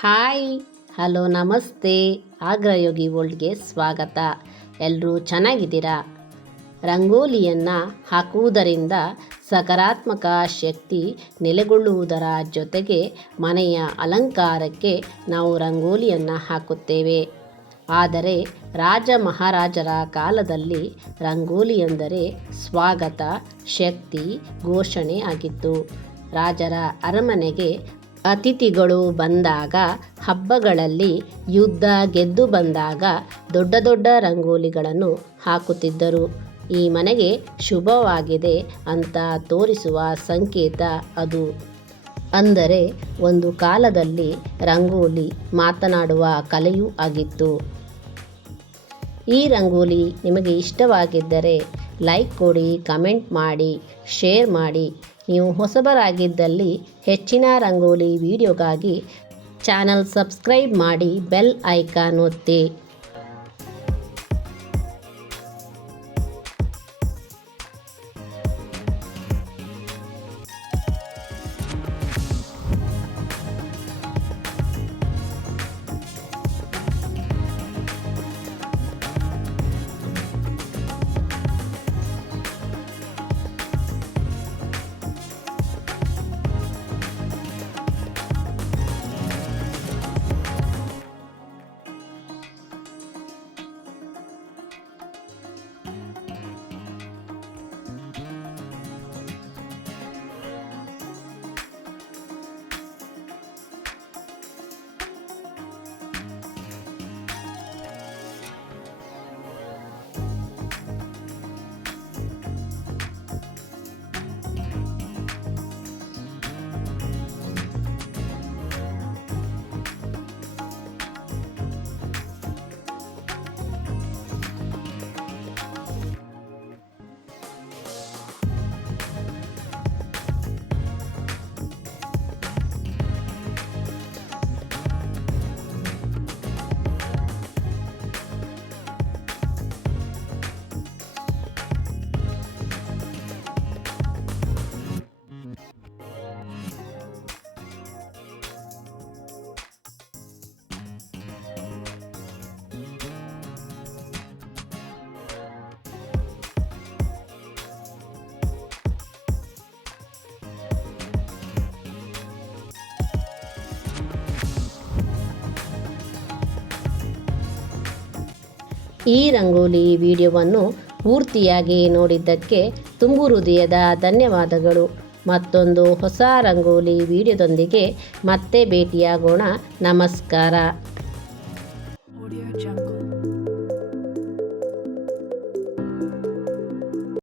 Hi hello ನಮಸ್ತೆ. ಆಗ್ರಯೋಗಿ ವರ್ಲ್ಡ್ಗೆ ಸ್ವಾಗತ. ಎಲ್ಲರೂ ಚೆನ್ನಾಗಿದ್ದೀರಾ? ರಂಗೋಲಿಯನ್ನು ಹಾಕುವುದರಿಂದ ಸಕಾರಾತ್ಮಕ ಶಕ್ತಿ ನೆಲೆಗೊಳ್ಳುವುದರ ಜೊತೆಗೆ ಮನೆಯ ಅಲಂಕಾರಕ್ಕೆ ನಾವು ರಂಗೋಲಿಯನ್ನು ಹಾಕುತ್ತೇವೆ. ಆದರೆ ರಾಜ ಮಹಾರಾಜರ ಕಾಲದಲ್ಲಿ ರಂಗೋಲಿ ಎಂದರೆ ಸ್ವಾಗತ, ಶಕ್ತಿ, ಘೋಷಣೆ ಆಗಿತ್ತು. ರಾಜರ ಅರಮನೆಗೆ ಅತಿಥಿಗಳು ಬಂದಾಗ, ಹಬ್ಬಗಳಲ್ಲಿ, ಯುದ್ಧ ಗೆದ್ದು ಬಂದಾಗ ದೊಡ್ಡ ದೊಡ್ಡ ರಂಗೋಲಿಗಳನ್ನು ಹಾಕುತ್ತಿದ್ದರು. ಈ ಮನೆಗೆ ಶುಭವಾಗಿದೆ ಅಂತ ತೋರಿಸುವ ಸಂಕೇತ ಅದು. ಅಂದರೆ ಒಂದು ಕಾಲದಲ್ಲಿ ರಂಗೋಲಿ ಮಾತನಾಡುವ ಕಲೆಯೂ ಆಗಿತ್ತು. ಈ ರಂಗೋಲಿ ನಿಮಗೆ ಇಷ್ಟವಾಗಿದ್ದರೆ ಲೈಕ್ ಕೊಡಿ, ಕಮೆಂಟ್ ಮಾಡಿ, ಶೇರ್ ಮಾಡಿ. ನೀವು ಹೊಸಬರಾಗಿದ್ದಲ್ಲಿ ಹೆಚ್ಚಿನ ರಂಗೋಲಿ ವಿಡಿಯೋಗಾಗಿ ಚಾನಲ್ ಸಬ್ಸ್ಕ್ರೈಬ್ ಮಾಡಿ, ಬೆಲ್ ಐಕಾನ್ ಒತ್ತಿ. ಈ ರಂಗೋಲಿ ವಿಡಿಯೋವನ್ನು ಪೂರ್ತಿಯಾಗಿ ನೋಡಿದ್ದಕ್ಕೆ ತುಂಬು ಹೃದಯದ ಧನ್ಯವಾದಗಳು. ಮತ್ತೊಂದು ಹೊಸ ರಂಗೋಲಿ ವಿಡಿಯೋದೊಂದಿಗೆ ಮತ್ತೆ ಭೇಟಿಯಾಗೋಣ. ನಮಸ್ಕಾರ. Audio Jungle.